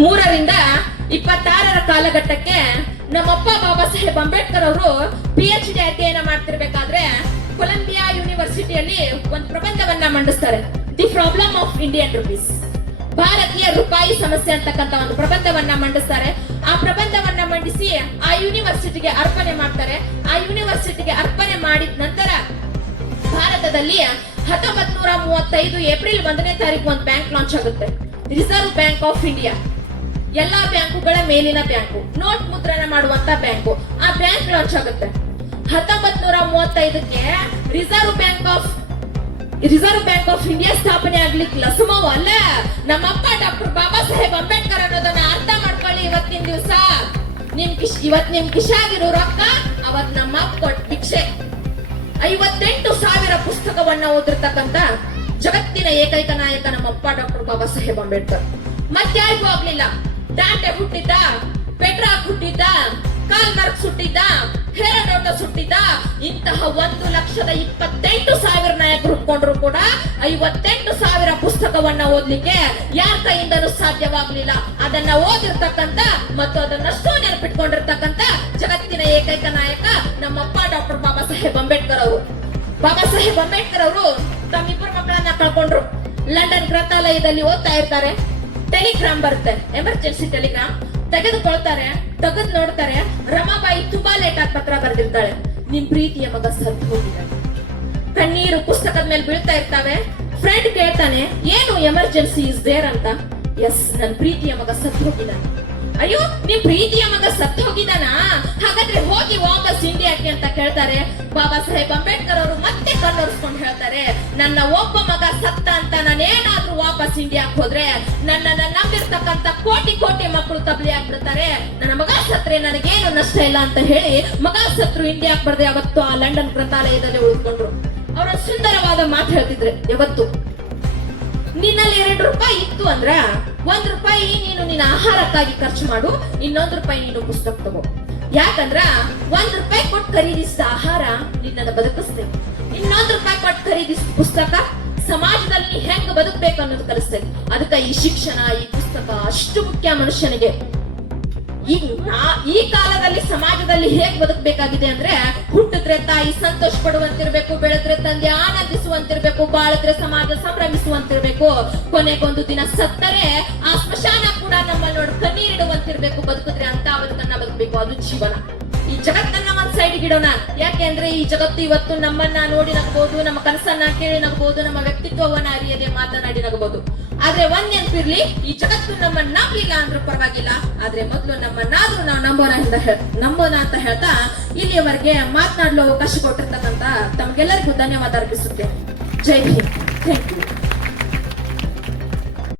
ಮೂರರಿಂದ ಇಪ್ಪತ್ತಾರರ ಕಾಲಘಟ್ಟಕ್ಕೆ ನಮ್ಮಪ್ಪ ಬಾಬಾ ಸಾಹೇಬ್ ಅಂಬೇಡ್ಕರ್ ಅವರು ಪಿ ಎಚ್ ಡಿ ಅಧ್ಯಯನ ಮಾಡ್ತಿರ್ಬೇಕಾದ್ರೆ ಕೊಲಂಬಿಯಾ ಯೂನಿವರ್ಸಿಟಿಯಲ್ಲಿ ಒಂದು ಪ್ರಬಂಧವನ್ನ ಮಂಡಿಸ್ತಾರೆ. The problem of Indian rupees ಭಾರತೀಯ ರೂಪಾಯಿ ಸಮಸ್ಯೆ ಅಂತಕ್ಕಂತ ಒಂದು ಪ್ರಬಂಧವನ್ನ ಮಂಡಿಸ್ತಾರೆ. ಆ ಪ್ರಬಂಧವನ್ನ ಮಂಡಿಸಿ ಆ ಯೂನಿವರ್ಸಿಟಿಗೆ ಅರ್ಪಣೆ ಮಾಡ್ತಾರೆ. ಆ ಯೂನಿವರ್ಸಿಟಿಗೆ ಅರ್ಪಣೆ ಮಾಡಿದ ನಂತರ ಭಾರತದಲ್ಲಿ ಹತ್ತೊಂಬತ್ ನೂರ ಮೂವತ್ತೈದು ಏಪ್ರಿಲ್ ಒಂದನೇ ತಾರೀಕು ಒಂದು ಬ್ಯಾಂಕ್ ಲಾಂಚ್ ಆಗುತ್ತೆ. ರಿಸರ್ವ್ ಬ್ಯಾಂಕ್ ಆಫ್ ಇಂಡಿಯಾ ಎಲ್ಲಾ ಬ್ಯಾಂಕುಗಳ ಮೇಲಿನ ಬ್ಯಾಂಕು, ನೋಟ್ ಮುದ್ರಣ ಮಾಡುವಂತ ಬ್ಯಾಂಕು. ಆ ಬ್ಯಾಂಕ್ ಲಾಂಚ್ ಆಗುತ್ತೆ. ಹತ್ತೊಂಬತ್ ನೂರ ಮೂವತ್ತೈದಕ್ಕೆ Reserve Bank of, Reserve Bank of India ಸ್ಥಾಪನೆ ಆಗ್ಲಿಕ್ಕೆ ಲಸಮವ ಅಲ್ಲ? ನಮ್ಮಪ್ಪ ಡಾಕ್ಟರ್ ಬಾಬಾ ಸಾಹೇಬ್ ಅಂಬೇಡ್ಕರ್ ಅನ್ನೋದನ್ನ ಅರ್ಥ ಮಾಡ್ಕೊಳ್ಳಿ ಇವತ್ತಿನ ದಿವಸ. ನಿಮ್ ಕಿಶ್ ಇವತ್ ನಿಮ್ ಕಿಶಾಗಿರೋ ರೊಕ್ಕ ಅವತ್ ನಮ್ಮ ಕೊಟ್ ಭಿಕ್ಷೆ. ಐವತ್ತೆಂಟು ಸಾವಿರ ಪುಸ್ತಕವನ್ನ ಓದಿರ್ತಕ್ಕಂತ ಜಗತ್ತಿನ ಏಕೈಕ ನಾಯಕ ನಮ್ಮಪ್ಪ ಡಾಕ್ಟರ್ ಬಾಬಾ ಸಾಹೇಬ್ ಅಂಬೇಡ್ಕರ್. ಮತ್ತೆ ಆಗ್ಲಿಲ್ಲ. ದಾಂಟೆ ಹುಟ್ಟಿದ್ದ ಪೆಟ್ರಾಕ್ ಹುಟ್ಟಿದ್ದ ಕಾಲ್ ಸುಟ್ಟಿದ್ದ ಹೇರನೋಟ ಸುಟ್ಟಿದ್ದ ಇಂತಹ ಒಂದು ಲಕ್ಷದ ಇಪ್ಪತ್ತೆಂಟು ಸಾವಿರ ನಾಯಕರು ಹುಟ್ಕೊಂಡ್ರು ಕೂಡ ಐವತ್ತೆಂಟು ಸಾವಿರ ಪುಸ್ತಕವನ್ನ ಓದ್ಲಿಕ್ಕೆ ಯಾರ ಕೈಯಿಂದಲೂ ಸಾಧ್ಯವಾಗಲಿಲ್ಲ. ಅದನ್ನ ಓದಿರ್ತಕ್ಕಂತ ಮತ್ತು ಅದನ್ನಷ್ಟು ನೆನಪಿಟ್ಕೊಂಡಿರ್ತಕ್ಕಂತ ಜಗತ್ತಿನ ಏಕೈಕ ನಾಯಕ ನಮ್ಮಪ್ಪ ಡಾಕ್ಟರ್ ಬಾಬಾ ಸಾಹೇಬ್ ಅಂಬೇಡ್ಕರ್ ಅವರು. ಬಾಬಾ ಸಾಹೇಬ್ ಅಂಬೇಡ್ಕರ್ ಅವರು ತಮ್ಮಿಬ್ಬರು ಮಕ್ಕಳನ್ನ ಕಳ್ಕೊಂಡ್ರು. ಲಂಡನ್ ಗ್ರಂಥಾಲಯದಲ್ಲಿ ಓದ್ತಾ ಇರ್ತಾರೆ. ಟೆಲಿಗ್ರಾಮ್ ಬರುತ್ತೆ. Emergency telegram. ತೆಗೆದುಕೊಳ್ತಾರೆ, ತೆಗೆದು ನೋಡ್ತಾರೆ. ರಮಾಬಾಯಿ ತುಂಬಾ ಲೇಟ್ ಆಗಿ ಪತ್ರ ಬರೆದಿರ್ತಾಳೆ. ನಿಮ್ ಪ್ರೀತಿಯ ಮಗ ಸತ್ತು ಹೋಗಿದ್ದಾನೆ ಕಣ್ಣೀರು ಪುಸ್ತಕದ ಮೇಲೆ ಬೀಳ್ತಾ ಇರ್ತಾವೆ. ಫ್ರೆಂಡ್ ಕೇಳ್ತಾನೆ, ಏನು ಎಮರ್ಜೆನ್ಸಿ ಇಸ್ ದೇರ್ ಅಂತ? ಎಸ್ ನನ್ ಪ್ರೀತಿಯ ಮಗ ಸತ್ತು ಹೋಗಿದ್ದಾನೆ ಅಯ್ಯೋ ನಿಮ್ ಪ್ರೀತಿಯ ಮಗ ಸತ್ತು ಹೋಗಿದಾನ ಹಾಗಾದ್ರೆ ಹೋಗಿ ವಾಪಸ್ ಇಂಡಿಯಾಕ್ಕೆ ಅಂತ ಕೇಳ್ತಾರೆ. ಬಾಬಾ ಸಾಹೇಬ್ ಅಂಬೇಡ್ಕರ್ ಅವರು ಮತ್ತೆ ಕಣ್ಣೊರೆಸ್ಕೊಂಡು ಹೇಳ್ತಾರೆ, ನನ್ನ ಒಬ್ಬ ಮಗ ಸತ್ತ ಅಂತ ನಾನೇನಾದ್ರೂ ವಾಪಸ್ ಇಂಡಿಯಾಕ್ಕೆ ಹೋದ್ರೆ ನನ್ನನ್ನ ನಂಬಿರ್ತಕ್ಕಂತ ಕೋಟಿ ಕೋಟಿ ಮಕ್ಕಳು ತಬ್ಲಿ ಆಗ್ಬಿಡ್ತಾರೆ. ನನ್ನ ಮಗ ಸತ್ರೆ ನನಗೇನು ನಷ್ಟ ಇಲ್ಲ ಅಂತ ಹೇಳಿ ಮಗ ಸತ್ರು ಇಂಡಿಯಾಕ್ಕೆ ಬರ್ದೆ ಅವತ್ತು ಆ ಲಂಡನ್ ಗ್ರಂಥಾಲಯದಲ್ಲಿ ಉಳ್ಕೊಂಡ್ರು. ಅವರ ಸುಂದರವಾದ ಮಾತು ಹೇಳ್ತಿದ್ರೆ ಯಾವತ್ತು? ನಿನ್ನಲ್ಲಿ ಎರಡು ರೂಪಾಯಿ ಇತ್ತು ಅಂದ್ರ ಒಂದ್ ರೂಪಾಯಿ ನೀನು ನಿನ್ನ ಆಹಾರಕ್ಕಾಗಿ ಖರ್ಚು ಮಾಡು, ಇನ್ನೊಂದ್ ರೂಪಾಯಿ ನೀನು ಪುಸ್ತಕ ತಗೋ. ಯಾಕಂದ್ರ ಒಂದ್ ರೂಪಾಯಿ ಕೊಟ್ಟು ಖರೀದಿಸಿದ ಆಹಾರ ನಿನ್ನನ್ನು ಬದುಕಿಸ್ತೇವೆ ಇನ್ನೊಂದ್ ರೂಪಾಯಿ ಕೊಟ್ಟು ಖರೀದಿಸಿದ ಪುಸ್ತಕ ಸಮಾಜದಲ್ಲಿ ಹೆಂಗ್ ಬದುಕ್ಬೇಕು ಅನ್ನೋದು ಕಲಿಸ್ತೇವೆ ಅದಕ್ಕೆ ಈ ಶಿಕ್ಷಣ, ಈ ಪುಸ್ತಕ ಅಷ್ಟು ಮುಖ್ಯ ಮನುಷ್ಯನಿಗೆ. ಈ ಈ ಕಾಲದಲ್ಲಿ ಸಮಾಜದಲ್ಲಿ ಹೇಗ್ ಬದುಕಬೇಕಾಗಿದೆ ಅಂದ್ರೆ ಹುಟ್ಟಿದ್ರೆ ತಾಯಿ ಸಂತೋಷ ಪಡುವಂತಿರ್ಬೇಕು ಬೆಳೆದ್ರೆ ತಂದೆ ಆನಂದಿಸುವಂತಿರ್ಬೇಕು, ಬಾಳಿದ್ರೆ ಸಮಾಜ ಸಂಭ್ರಮಿಸುವಂತಿರ್ಬೇಕು, ಕೊನೆಗೊಂದು ದಿನ ಸತ್ತರೆ ಆ ಸ್ಮಶಾನ ಕೂಡ ನಮ್ಮಲ್ಲಿ ನೋಡಿ ಕಣ್ಣೀರಿಡುವಂತಿರ್ಬೇಕು ಬದುಕಿದ್ರೆ ಅಂತ ಬದುಕನ್ನ ಬದುಕಬೇಕು. ಅದು ಜೀವನ. ಈ ಜಗತ್ತನ್ನ ಸೈಡ್ ಇಡೋಣ. ಯಾಕೆಂದ್ರೆ ಈ ಜಗತ್ತು ಇವತ್ತು ನಮ್ಮನ್ನ ನೋಡಿ ನಗಬಹುದು ನಮ್ಮ ಕನಸನ್ನ ಕೇಳಿ ನಗಬಹುದು ನಮ್ಮ ವ್ಯಕ್ತಿತ್ವವನ್ನ ಅರಿಯದೆ ಮಾತನಾಡಿ ನಗಬಹುದು ಆದ್ರೆ ಒಂದ್ ನೆನಪಿರ್ಲಿ, ಈ ಜಗತ್ತು ನಮ್ಮನ್ನ ನಂಬಲಿಲ್ಲ ಅಂದ್ರೂ ಪರವಾಗಿಲ್ಲ. ಆದ್ರೆ ಮೊದಲು ನಮ್ಮನ್ನಾದ್ರೂ ನಾವು ನಂಬೋಣ ಅಂತ ನಂಬೋಣ ಅಂತ ಹೇಳ್ತಾ ಇಲ್ಲಿಯವರೆಗೆ ಮಾತನಾಡಲು ಅವಕಾಶ ಕೊಟ್ಟಿರ್ತಕ್ಕಂತ ತಮ್ಗೆಲ್ಲರಿಗೂ ಧನ್ಯವಾದ ಅರ್ಪಿಸುತ್ತೇನೆ. ಜೈ ಹಿಂದ್. Thank you